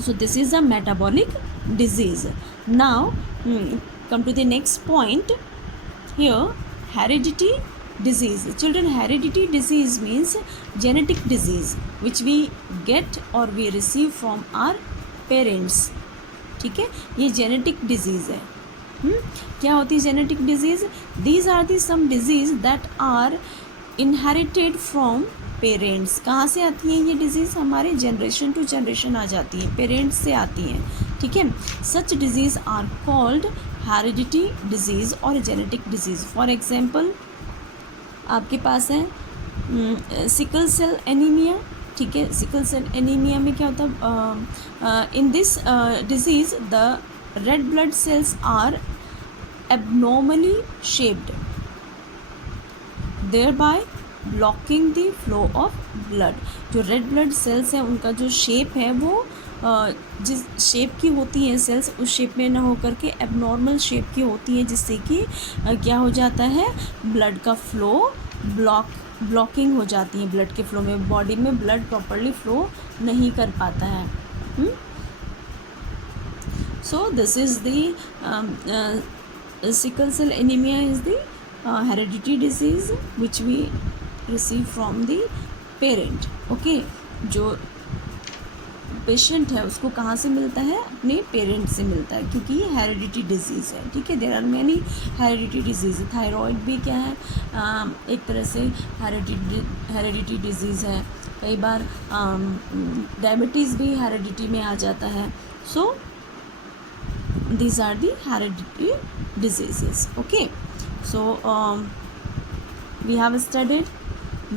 So this is a metabolic disease. Now come to the next point here. Heredity disease. Children, heredity disease means genetic disease which we get or we receive from our parents. ठीक है, ये genetic disease है. क्या होती है genetic disease? These are the some disease that are inherited from parents. कहाँ से आती हैं ये डिजीज़? हमारे जनरेशन टू जनरेशन आ जाती हैं, पेरेंट्स से आती हैं. ठीक है, such diseases are called heredity diseases और जेनेटिक डिजीज़. फॉर एग्जांपल आपके पास है सिकल सेल एनीमिया. ठीक है, सिकल सेल एनीमिया में क्या होता है? In this disease the red blood cells are abnormally shaped, thereby blocking the flow of blood. जो रेड ब्लड सेल्स हैं उनका जो शेप है वो जिस शेप की होती हैं सेल्स उस शेप में ना होकर के एबनॉर्मल शेप की होती हैं, जिससे कि क्या हो जाता है? ब्लड का फ्लो ब्लॉकिंग हो जाती है. ब्लड के फ्लो में बॉडी में ब्लड प्रॉपरली फ्लो नहीं कर पाता है. So this is the sickle cell anemia is the hereditary disease which we receive from the parent. Okay, जो पेशेंट है उसको कहाँ से मिलता है? अपने पेरेंट से मिलता है, क्योंकि ये हेरिडिटी डिजीज़ है. ठीक है, there are many heredity disease. Thyroid भी क्या है? एक तरह से हेरिडिटी डिजीज़ है. कई बार डायबिटीज़ भी हेरिडिटी में आ जाता है. सो these are the hereditary diseases. Okay, so we have studied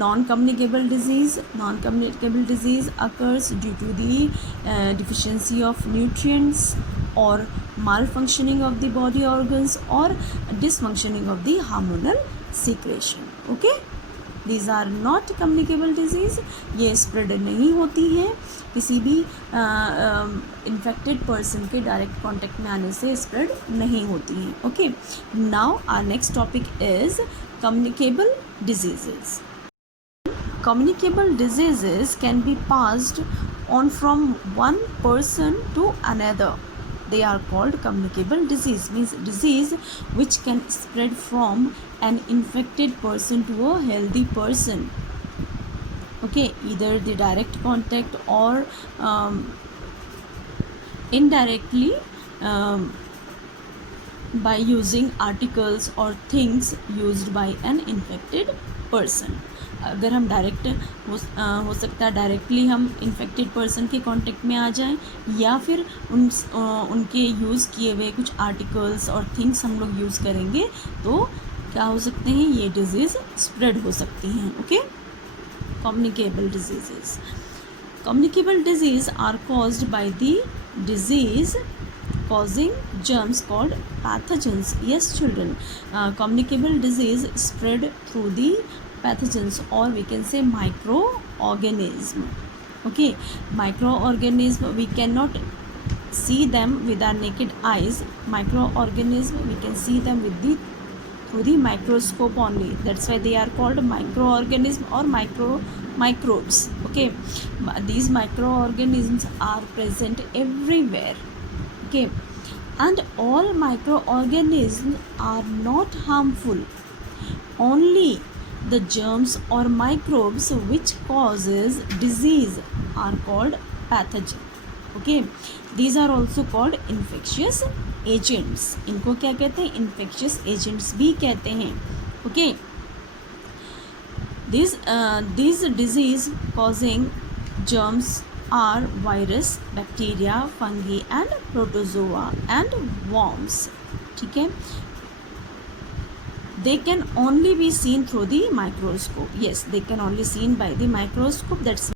non-communicable disease. Non-communicable disease occurs due to the deficiency of nutrients or malfunctioning of the body organs or dysfunctioning of the hormonal secretion. Okay, these are not communicable disease. ये spread नहीं होती हैं किसी भी infected person के direct contact में आने से स्प्रेड नहीं होती हैं. Okay, now our next topic is communicable diseases. Communicable diseases can be passed on from one person to another. They are called communicable disease. Means disease which can spread from an infected person to a healthy person. Okay, either the direct contact or indirectly by using articles or things used by an infected person. अगर हम direct हो सकता है directly हम infected person के contact में आ जाएं, या फिर उनके यूज़ किए हुए कुछ आर्टिकल्स और थिंग्स हम लोग यूज़ करेंगे तो क्या हो सकते हैं? ये डिजीज़ स्प्रेड हो सकती हैं. Okay, communicable diseases. Communicable disease are caused by the disease causing germs called pathogens. Yes children, communicable disease spread through the pathogens, or we can say microorganism. Okay, microorganism we cannot see them with our naked eyes. Microorganism we can see them with the through the microscope only. That's why they are called microorganism or microbes. Okay, these microorganisms are present everywhere. Okay, and all microorganisms are not harmful. Only the germs or microbes which causes disease are called pathogen. Okay, these are also called infectious agents. इनको क्या कहते हैं? infectious agents भी कहते हैं. Okay, these disease causing germs are virus, bacteria, fungi and protozoa and worms. ठीक है, they can only be seen through the microscope. Yes, they can only seen by the microscope. That's